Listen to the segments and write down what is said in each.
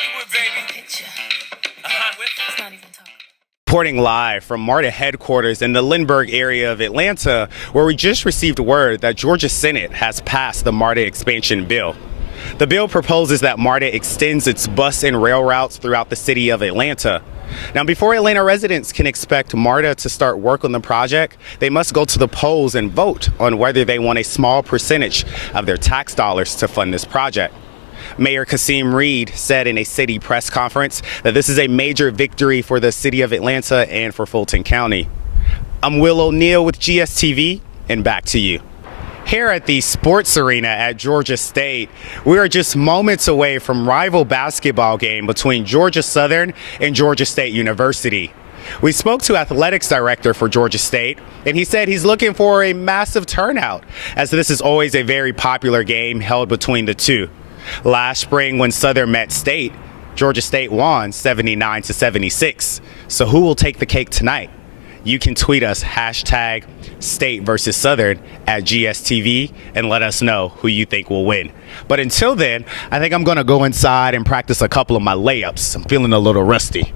Hollywood, baby. Picture. It's not even talking. Reporting live from MARTA headquarters in the Lindbergh area of Atlanta, where we just received word that Georgia Senate has passed the MARTA expansion bill. The bill proposes that MARTA extends its bus and rail routes throughout the city of Atlanta. Now, before Atlanta residents can expect MARTA to start work on the project, they must go to the polls and vote on whether they want a small percentage of their tax dollars to fund this project. Mayor Kasim Reed said in a city press conference that this is a major victory for the city of Atlanta and for Fulton County. I'm Will O'Neill with GSTV, and back to you. Here at the sports arena at Georgia State, we are just moments away from rival basketball game between Georgia Southern and Georgia State University. We spoke to athletics director for Georgia State, and he said he's looking for a massive turnout, as this is always a very popular game held between the two. Last spring, when Southern met State, Georgia State won 79-76. So who will take the cake tonight? You can tweet us hashtag State versus Southern at GSTV and let us know who you think will win. But until then, I think I'm going to go inside and practice a couple of my layups. I'm feeling a little rusty.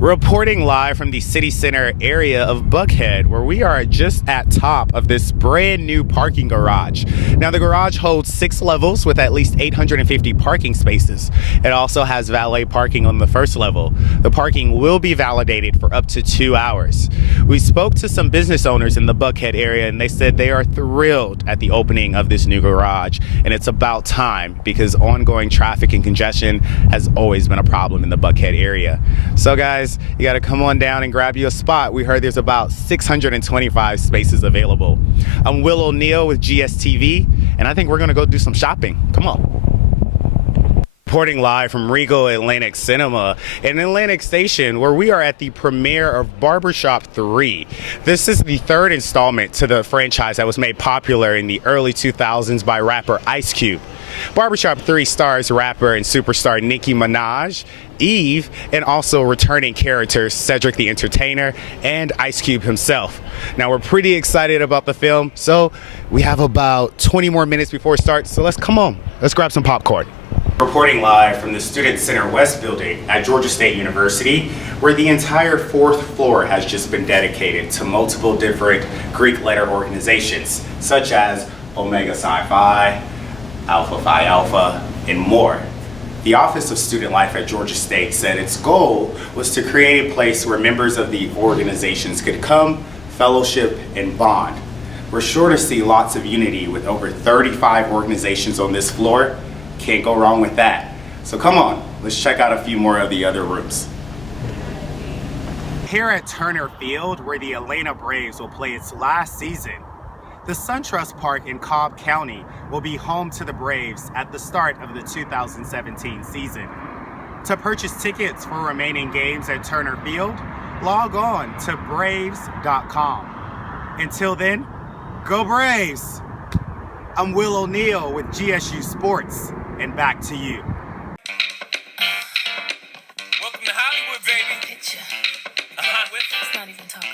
Reporting live from the city center area of Buckhead, where we are just at top of this brand new parking garage. Now, the garage holds 6 levels with at least 850 parking spaces. It also has valet parking on the first level. The parking will be validated for up to 2 hours. We spoke to some business owners in the Buckhead area, and they said they are thrilled at the opening of this new garage. And it's about time, because ongoing traffic and congestion has always been a problem in the Buckhead area. So guys, you got to come on down and grab you a spot. We heard there's about 625 spaces available. I'm Will O'Neill with GSTV, and I think we're going to go do some shopping. Come on. Reporting live from Regal Atlantic Cinema in Atlantic Station, where we are at the premiere of Barbershop 3. This is the third installment to the franchise that was made popular in the early 2000s by rapper Ice Cube. Barbershop 3 stars rapper and superstar Nicki Minaj, Eve, and also returning characters Cedric the Entertainer and Ice Cube himself. Now, we're pretty excited about the film, so we have about 20 more minutes before it starts, so let's grab some popcorn. Reporting live from the Student Center West building at Georgia State University, where the entire 4th floor has just been dedicated to multiple different Greek letter organizations, such as Omega Psi Phi, Alpha Phi Alpha, and more. The Office of Student Life at Georgia State said its goal was to create a place where members of the organizations could come, fellowship, and bond. We're sure to see lots of unity with over 35 organizations on this floor. Can't go wrong with that. So come on, let's check out a few more of the other rooms. Here at Turner Field, where the Atlanta Braves will play its last season, the SunTrust Park in Cobb County will be home to the Braves at the start of the 2017 season. To purchase tickets for remaining games at Turner Field, log on to Braves.com. Until then, go Braves! I'm Will O'Neill with GSU Sports, and back to you. Welcome to Hollywood, baby. Picture. It's not even talking.